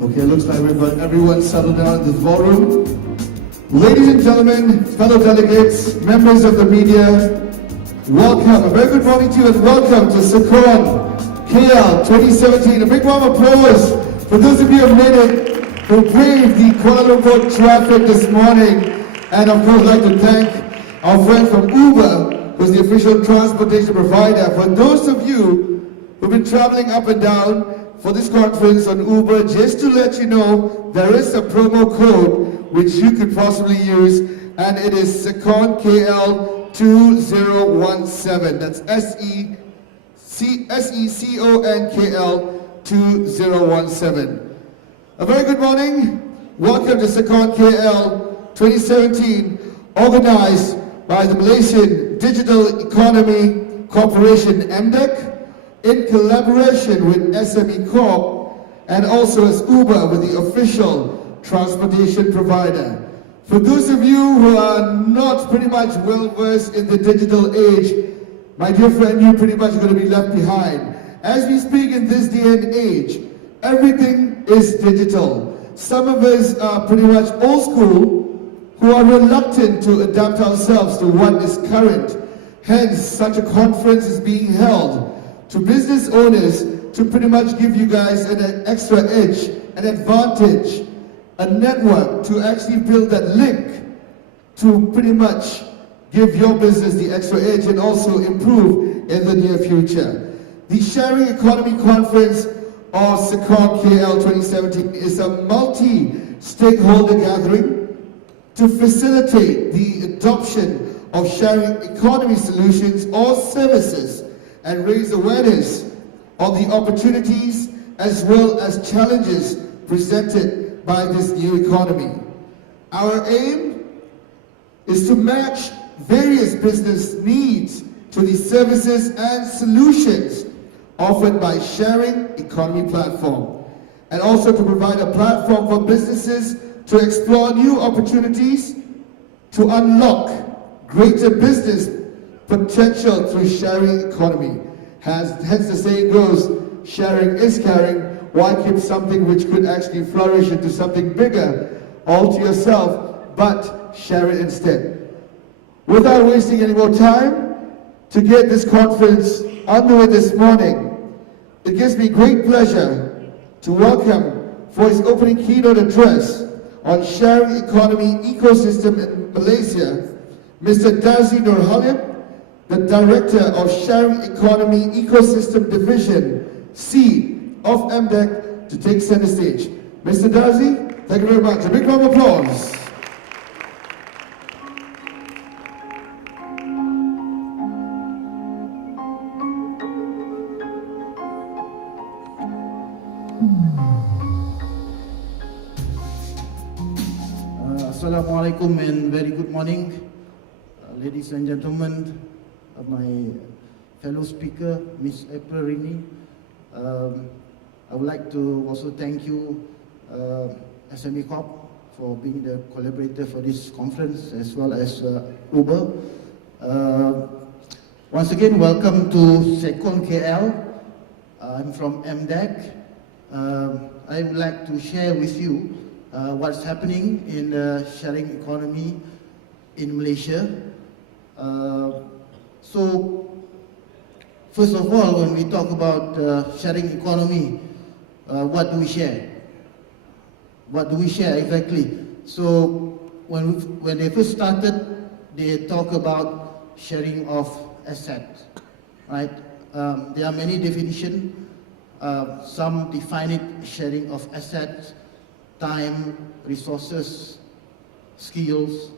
Okay, looks like we've got everyone settled down in the ballroom. Ladies and gentlemen, fellow delegates, members of the media, welcome. A very good morning to you and welcome to Secondkl 2017. A big round of applause for those of you who made it, who braved the Kuala Lumpur traffic this morning. And of course, I'd like to thank our friends from Uber, who's the official transportation provider. For those of you who've been traveling up and down for this conference on Uber, just to let you know, there is a promo code which you could possibly use, and it is Secondkl 2017. That's SECONKL 2017. A very good morning. Welcome to Secondkl 2017, organized by the Malaysian Digital Economy Corporation MDEC, in collaboration with SME Corp and also as Uber with the official transportation provider. For those of you who are not pretty much well versed in the digital age, my dear friend, you're pretty much going to be left behind. As we speak in this day and age, everything is digital. Some of us are pretty much old school who are reluctant to adapt ourselves to what is current. Hence, such a conference is being held to business owners to pretty much give you guys an extra edge, an advantage, a network to actually build that link to pretty much give your business the extra edge and also improve in the near future. The Sharing Economy Conference or Secondkl 2017 is a multi-stakeholder gathering to facilitate the adoption of sharing economy solutions or services and raise awareness of the opportunities as well as challenges presented by this new economy. Our aim is to match various business needs to the services and solutions offered by Sharing Economy platform, and also to provide a platform for businesses to explore new opportunities to unlock greater business potential through sharing economy. Hence the saying goes, sharing is caring. Why keep something which could actually flourish into something bigger all to yourself, but share it instead. Without wasting any more time, to get this conference underway this morning, it gives me great pleasure to welcome for his opening keynote address on sharing economy ecosystem in Malaysia, Mr. Darzi Nurhalim, the Director of Sharing Economy Ecosystem Division, C of MDEC, to take center stage. Mr. Darzi, thank you very much. A big round of applause. Assalamualaikum and very good morning, ladies and gentlemen, my fellow speaker, Ms. April Rini. I would like to also thank you, SME Corp, for being the collaborator for this conference, as well as Uber. Once again, welcome to Secondkl. I'm from MDEC. I would like to share with you what's happening in the sharing economy in Malaysia. So, first of all, when we talk about sharing economy, what do we share? What do we share exactly? So, when they first started, they talk about sharing of assets, right? There are many definitions. Some define it sharing of assets, time, resources, skills,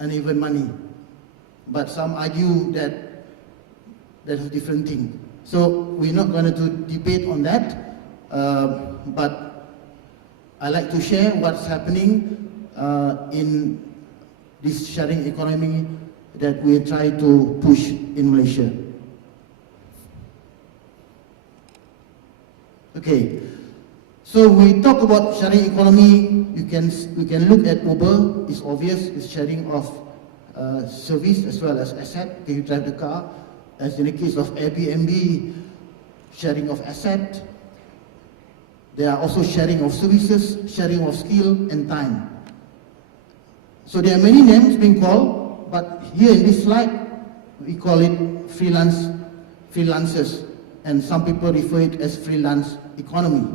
and even money. But some argue that that's a different thing. So we're not going to debate on that, but I like to share what's happening in this sharing economy that we try to push in Malaysia. Okay, so we talk about sharing economy. We can look at Uber. It's obvious, it's sharing of service as well as asset. Okay, you drive the car. As in the case of Airbnb, sharing of asset. There are also sharing of services, sharing of skill and time. So there are many names being called, but here in this slide, we call it freelancers, and some people refer it as freelance economy.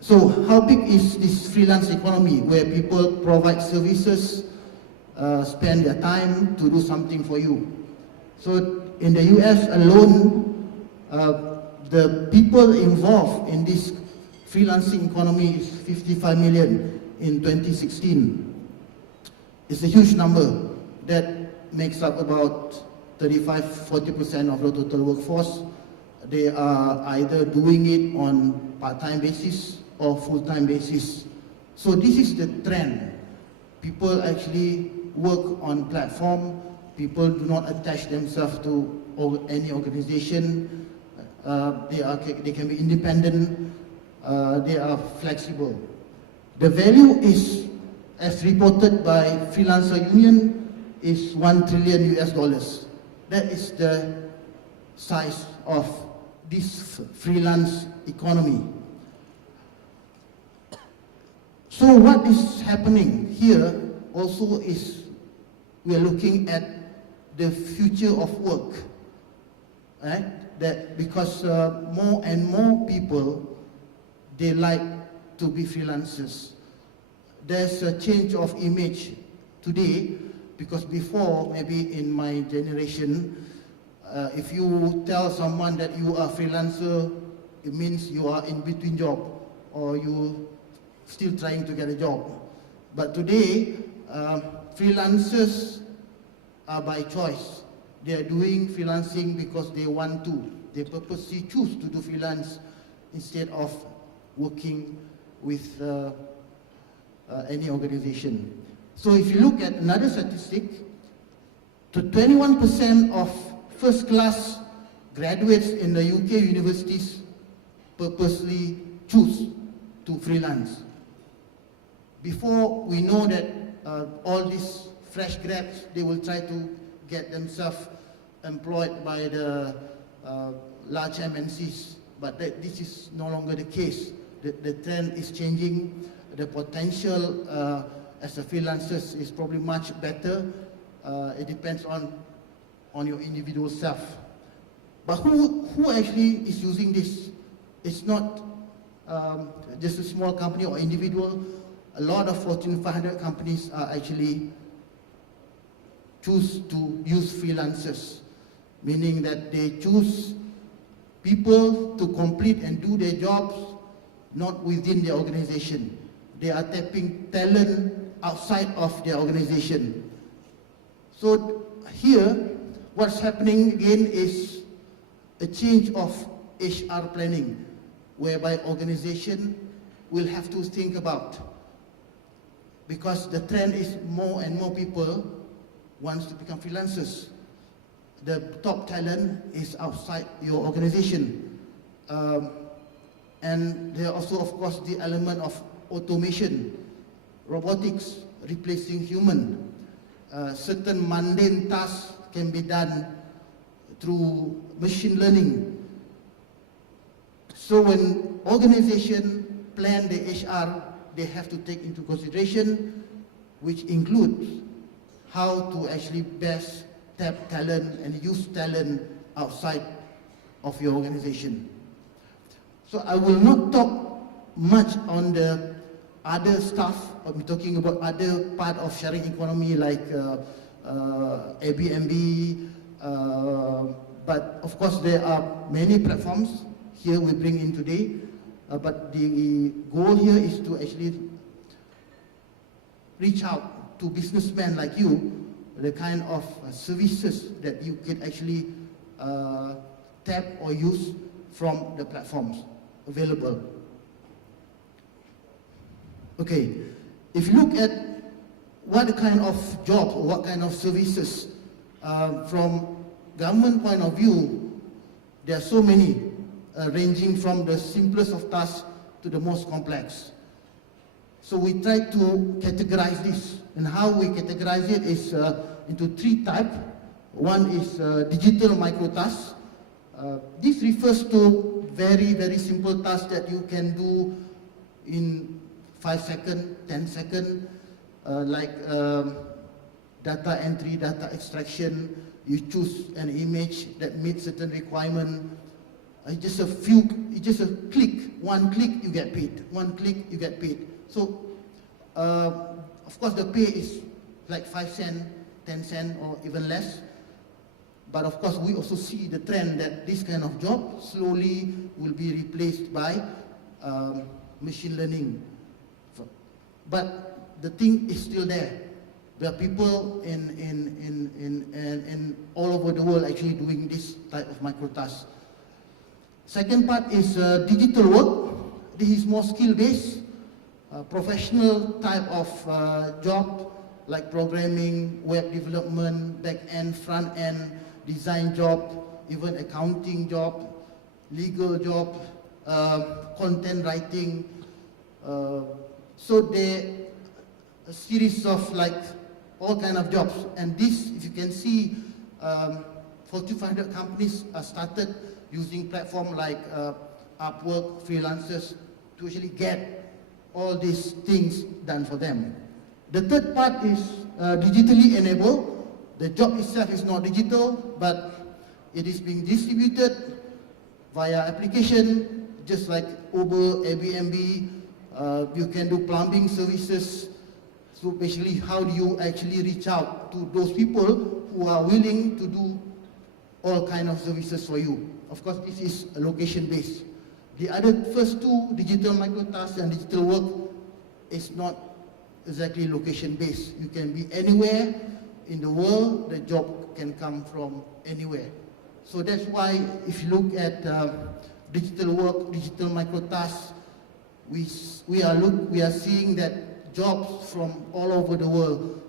So how big is this freelance economy where people provide services, spend their time to do something for you? So in the US alone, the people involved in this freelancing economy is 55 million in 2016. It's a huge number that makes up about 35-40% of the total workforce. They are either doing it on part-time basis or full-time basis. So this is the trend. People actually work on platform. People do not attach themselves to any organization. They can be independent. They are flexible. The value is, as reported by Freelancer Union, is $1 trillion US. That is the size of this freelance economy. So what is happening here also is we are looking at the future of work, right? That because more and more people, they like to be freelancers. There's a change of image today, because before, maybe in my generation, if you tell someone that you are a freelancer, it means you are in between job or you still trying to get a job. But today, freelancers are by choice. They are doing freelancing because they want to. They purposely choose to do freelance instead of working with any organization. So if you look at another statistic, to 21% of first-class graduates in the UK universities purposely choose to freelance. Before we know that all these fresh grads, they will try to get themselves employed by the large MNCs, but this is no longer the case. The trend is changing. The potential as a freelancer is probably much better. It depends on your individual self. But who actually is using this? It's not just a small company or individual. A lot of Fortune 500 companies are actually choose to use freelancers, meaning that they choose people to complete and do their jobs not within the organization. They are tapping talent outside of their organization. So here, what's happening again is a change of HR planning, whereby organization will have to think about, because the trend is more and more people wants to become freelancers. The top talent is outside your organization. And there are also, of course, the element of automation, robotics replacing human. Certain mundane tasks can be done through machine learning. So when organizations plan the HR, they have to take into consideration, which includes how to actually best tap talent and use talent outside of your organization. So I will not talk much on the other stuff. I'll be talking about other part of sharing economy like Airbnb, but of course there are many platforms here we bring in today, but the goal here is to actually reach out to businessmen like you, the kind of services that you can actually tap or use from the platforms available. Okay, if you look at what kind of jobs or what kind of services from government point of view, there are so many, ranging from the simplest of tasks to the most complex. So we try to categorize this, and how we categorize it is into three types. One is digital micro tasks. This refers to very, very simple tasks that you can do in 5 seconds, 10 seconds, like data entry, data extraction. You choose an image that meets certain requirement. Just a click, one click you get paid, one click you get paid. So, of course the pay is like 5 cents, 10 cents or even less. But of course we also see the trend that this kind of job slowly will be replaced by machine learning. But the thing is still there. There are people in all over the world actually doing this type of micro tasks. Second part is digital work. This is more skill-based, professional type of job like programming, web development, back-end, front-end, design job, even accounting job, legal job, content writing. So there a series of like all kind of jobs. And this, if you can see, Fortune 500 companies started using platform like Upwork, freelancers to actually get all these things done for them. The third part is digitally enabled. The job itself is not digital, but it is being distributed via application, just like Uber, Airbnb. You can do plumbing services. So basically, how do you actually reach out to those people who are willing to do all kind of services for you? Of course, this is location-based. The other first two, digital microtasks and digital work, is not exactly location-based. You can be anywhere in the world, the job can come from anywhere. So that's why if you look at digital work, digital microtasks, we are seeing that jobs from all over the world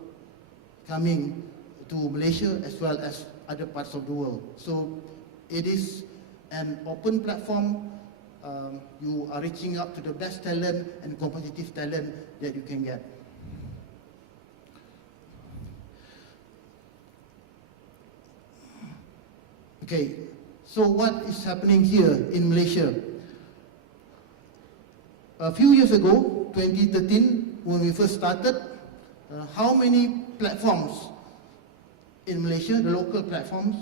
coming to Malaysia as well as other parts of the world. So it is an open platform. You are reaching out to the best talent and competitive talent that you can get. Okay, so what is happening here in Malaysia? A few years ago, 2013, when we first started, how many platforms in Malaysia, the local platforms?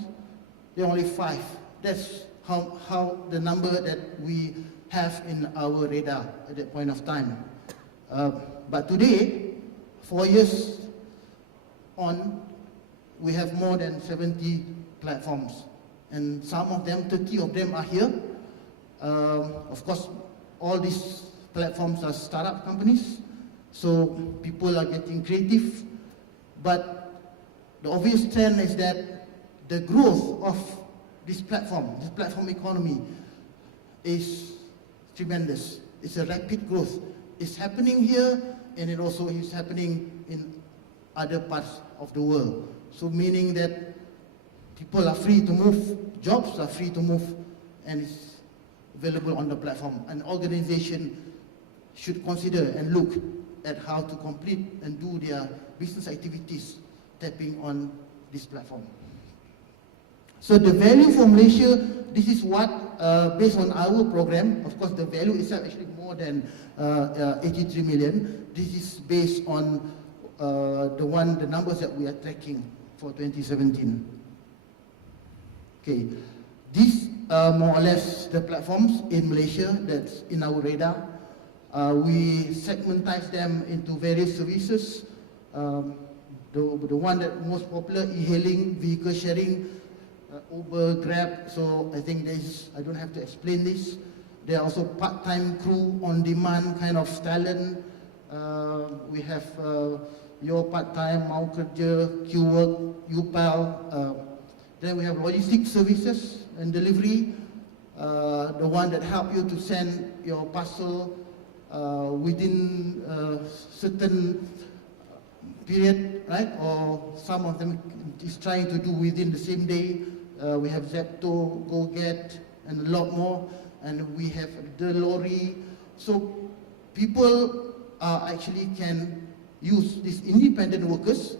There are only 5. That's how the number that we have in our radar at that point of time. But today, 4 years on, we have more than 70 platforms. And some of them, 30 of them are here. Of course, all these platforms are startup companies, so people are getting creative. But the obvious trend is that the growth of this platform economy is tremendous. It's a rapid growth. It's happening here, and it also is happening in other parts of the world. So meaning that people are free to move, jobs are free to move, and it's available on the platform. An organization should consider and look at how to complete and do their business activities tapping on this platform. So the value for Malaysia, this is what, based on our program, of course the value itself actually more than 83 million. This is based on the numbers that we are tracking for 2017. Okay, these are more or less the platforms in Malaysia that's in our radar. We segmentize them into various services. The one that most popular, e-hailing, vehicle sharing, Uber, Grab. So I think I don't have to explain this. There are also part-time crew, on-demand kind of talent. We have Your Part-Time, Mau Kerja, Qwork, UPAL. Then we have logistics services and delivery. The one that help you to send your parcel within a certain period, right? Or some of them is trying to do within the same day. We have Zepto, GoGet, and a lot more. And we have the lorry. So people actually can use these independent workers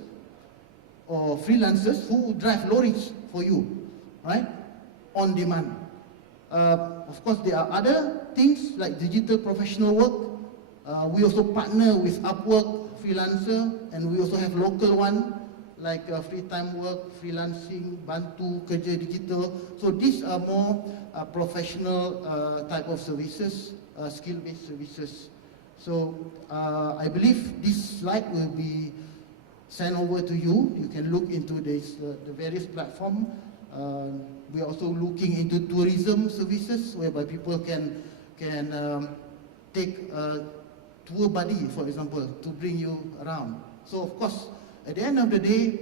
or freelancers who drive lorries for you, right? On demand. of course, there are other things like digital professional work. We also partner with Upwork, freelancer, and we also have local one like free time work, freelancing, bantu, kerja digital. So these are more professional type of services, skill-based services. So I believe this slide will be sent over to you. You can look into this, the various platforms. We are also looking into tourism services, whereby people can take a tour buddy, for example, to bring you around. So of course, at the end of the day,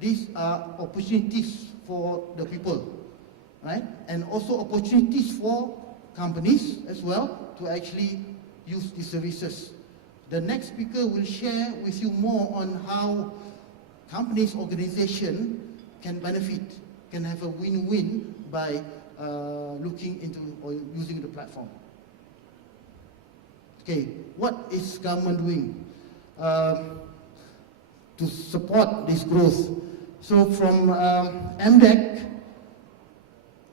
these are opportunities for the people, right? And also opportunities for companies as well to actually use these services. The next speaker will share with you more on how companies, organization can benefit, can have a win-win by looking into or using the platform. Okay, what is government doing to support this growth? So from MDEC,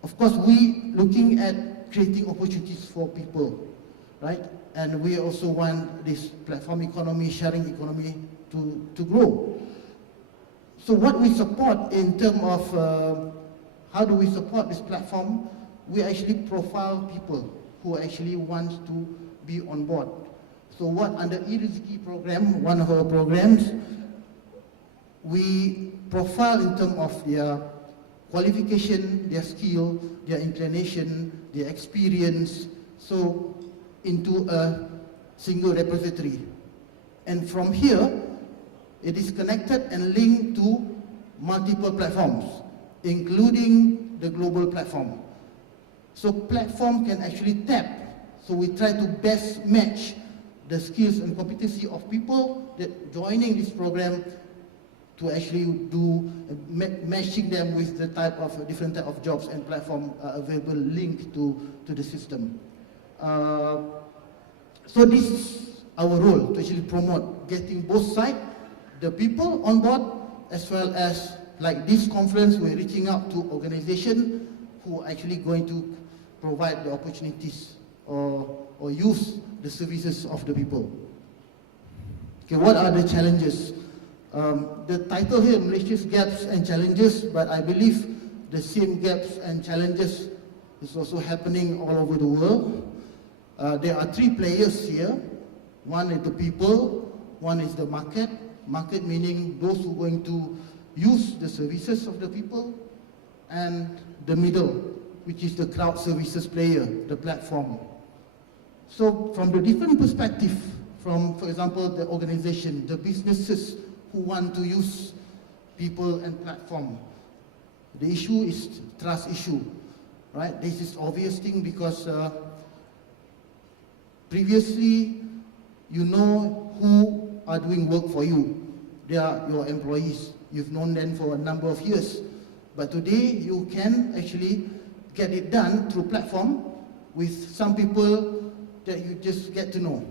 of course, we looking at creating opportunities for people, right? And we also want this platform economy, sharing economy to grow. So what we support in terms of how do we support this platform? We actually profile people who actually want to be on board. So what under e-Rezeki program, one of our programs, we profile in terms of their qualification, their skill, their inclination, their experience, so into a single repository. And from here, it is connected and linked to multiple platforms, including the global platform. So platform can actually tap. So we try to best match the skills and competency of people that joining this program to actually do matching them with the type of different type of jobs and platform available linked to the system. So this is our role to actually promote getting both sides, the people on board, as well as like this conference, we're reaching out to organizations who are actually going to provide the opportunities or use the services of the people. Okay, what are the challenges? The title here, Malaysia's Gaps and Challenges, but I believe the same gaps and challenges is also happening all over the world. There are three players here. One is the people, one is the market. Market meaning those who are going to use the services of the people, and the middle, which is the crowd services player, the platform. So from the different perspective, from, for example, the organization, the businesses who want to use people and platform, the issue is trust issue, right? This is obvious thing because previously, you know who are doing work for you. They are your employees. You've known them for a number of years. But today, you can actually get it done through platform with some people that you just get to know.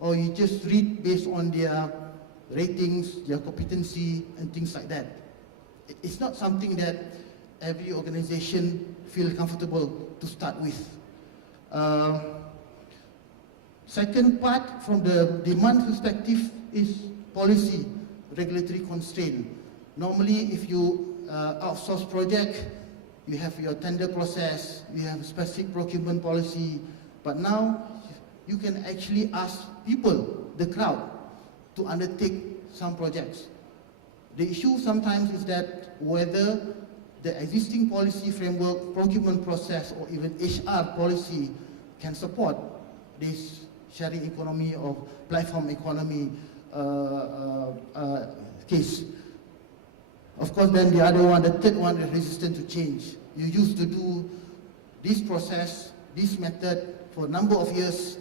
Or you just read based on their ratings, their competency, and things like that. It's not something that every organization feels comfortable to start with. Second part, from the demand perspective, is policy, regulatory constraint. Normally, if you outsource project, you have your tender process, you have specific procurement policy, but now you can actually ask people, the crowd, to undertake some projects. The issue sometimes is that whether the existing policy framework, procurement process, or even HR policy can support this sharing economy or platform economy case. Of course, then the other one, the third one, is resistant to change. You used to do this process, this method for a number of years.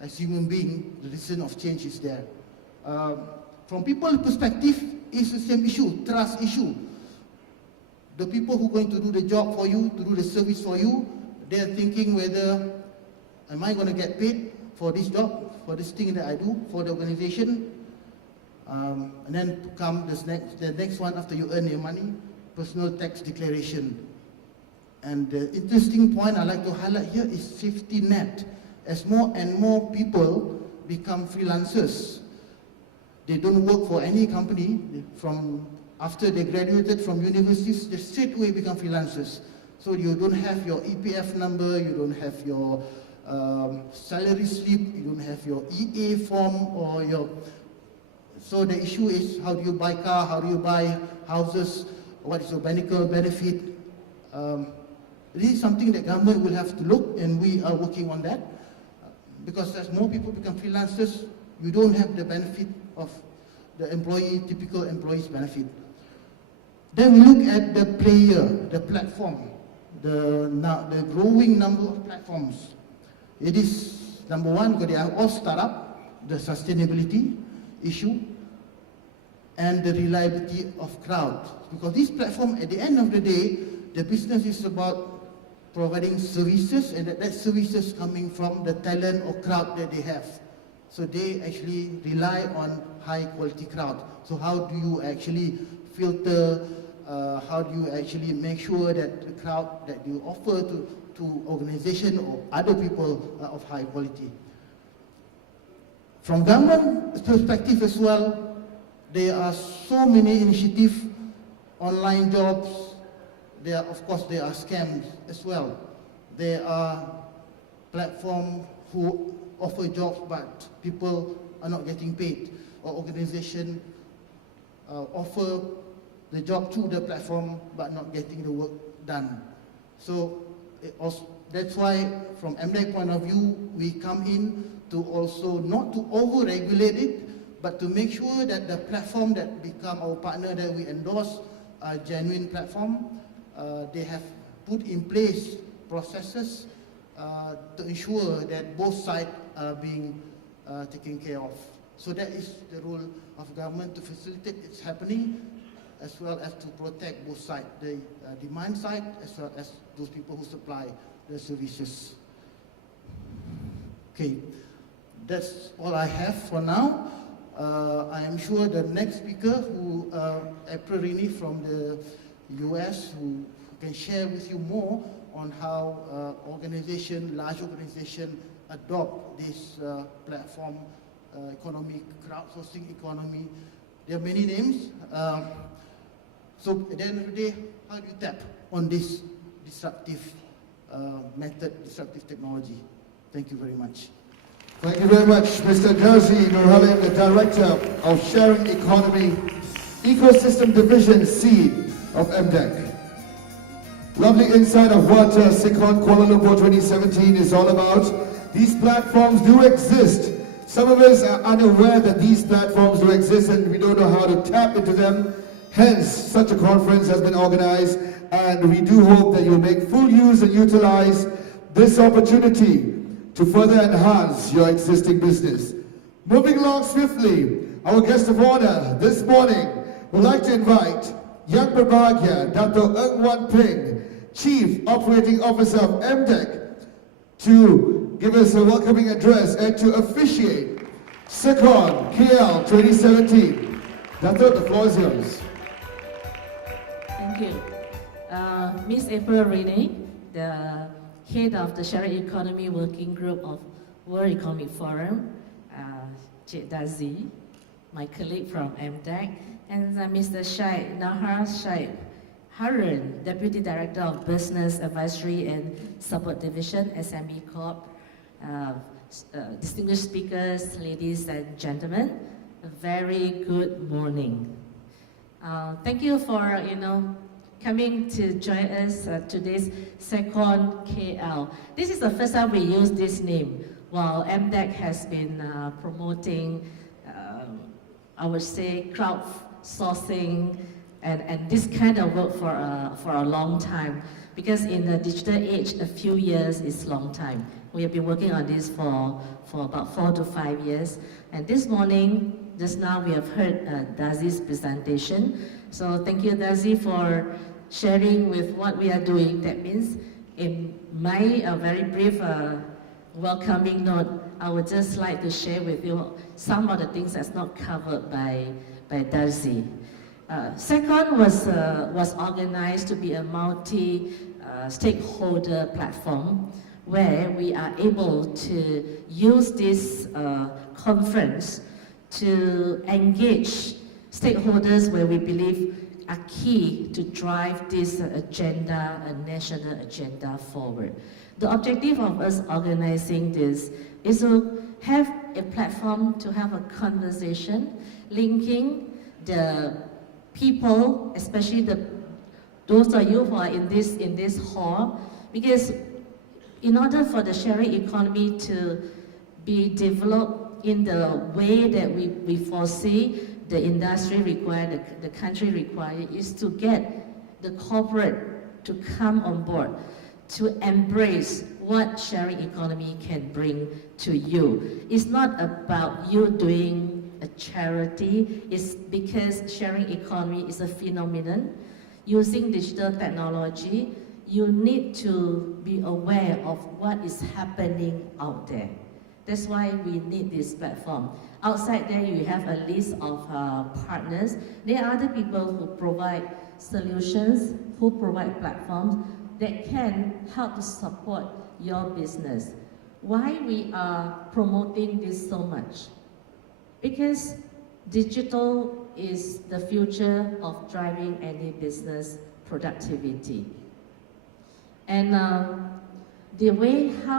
As human being, the resistance of change is there. From people's perspective, it's the same issue, trust issue. The people who are going to do the job for you, to do the service for you, they're thinking whether, am I going to get paid for this job, for this thing that I do, for the organization? And then come the next one after you earn your money, personal tax declaration. And the interesting point I'd like to highlight here is safety net. As more and more people become freelancers, they don't work for any company. After they graduated from universities, they straight away become freelancers. So you don't have your EPF number, you don't have your salary slip, you don't have your EA form or your... So the issue is, how do you buy car, how do you buy houses, what is your medical benefit? This is something that government will have to look, and we are working on that. Because as more people become freelancers, you don't have the benefit of the typical employee's benefit. Then we look at the player, the platform, the growing number of platforms. It is, number one, because they are all startup, the sustainability issue, and the reliability of crowd. Because this platform, at the end of the day, the business is about providing services, and that services coming from the talent or crowd that they have. So they actually rely on high quality crowd. So how do you actually filter, how do you actually make sure that the crowd that you offer to organization or other people are of high quality? From government perspective as well, there are so many initiatives, online jobs. Of course, there are scams as well. There are platforms who offer jobs, but people are not getting paid, or organizations offer the job through the platform, but not getting the work done. So that's why, from MDEC point of view, we come in to also not to over-regulate it, but to make sure that the platform that become our partner that we endorse are genuine platform. They have put in place processes to ensure that both sides are being taken care of. So that is the role of government, to facilitate its happening, as well as to protect both sides, the demand side as well as those people who supply the services. Okay, that's all I have for now. I am sure the next speaker, April Rini from the US, who can share with you more on how large organization adopt this platform economy, crowdsourcing economy. There are many names. So at the end of the day, how do you tap on this disruptive method, disruptive technology? Thank you very much. Thank you very much, Mr. Darzi Nurhalim, the Director of Sharing Economy Ecosystem Division C of MDEC. Lovely insight of what Secondkl Kuala Lumpur 2017 is all about. These platforms do exist. Some of us are unaware that these platforms do exist, and we don't know how to tap into them. Hence, such a conference has been organized, and we do hope that you'll make full use and utilize this opportunity to further enhance your existing business. Moving along swiftly, our guest of honor this morning would like to invite Yang Berbahagia Dato' Ng Wan Ping, Chief Operating Officer of MDEC, to give us a welcoming address and to officiate Secondkl KL 2017. Dato', the floor is yours. Thank you. Ms. April Rini, the head of the Sharing Economy Working Group of World Economic Forum, Cik Dazi, my colleague from MDEC, and Mr. Syed Nahar Syed Harun, Deputy Director of Business Advisory and Support Division, SME Corp. Distinguished speakers, ladies and gentlemen, a very good morning. Thank you for coming to join us today's Secondkl KL. This is the first time we use this name, while MDEC has been promoting, I would say, crowdsourcing and this kind of work for a long time. Because in the digital age, a few years is a long time. We have been working on this for about 4 to 5 years. And this morning, just now, we have heard Dazi's presentation. So thank you, Dazi, for sharing with what we are doing. That means, in my very brief welcoming note, I would just like to share with you some of the things that's not covered by Dazi. Second was organized to be a multi stakeholder platform where we are able to use this conference to engage stakeholders where we believe are key to drive this agenda, a national agenda forward. The objective of us organizing this is to have a platform to have a conversation linking the people, especially those of you who are in this hall, because in order for the sharing economy to be developed in the way that we foresee the industry require, the country require, is to get the corporate to come on board, to embrace what sharing economy can bring to you. It's not about you doing a charity, it's because sharing economy is a phenomenon. Using digital technology, you need to be aware of what is happening out there. That's why we need this platform. Outside there, you have a list of partners. There are other people who provide solutions, who provide platforms that can help to support your business. Why we are promoting this so much? Because digital is the future of driving any business productivity. And the way how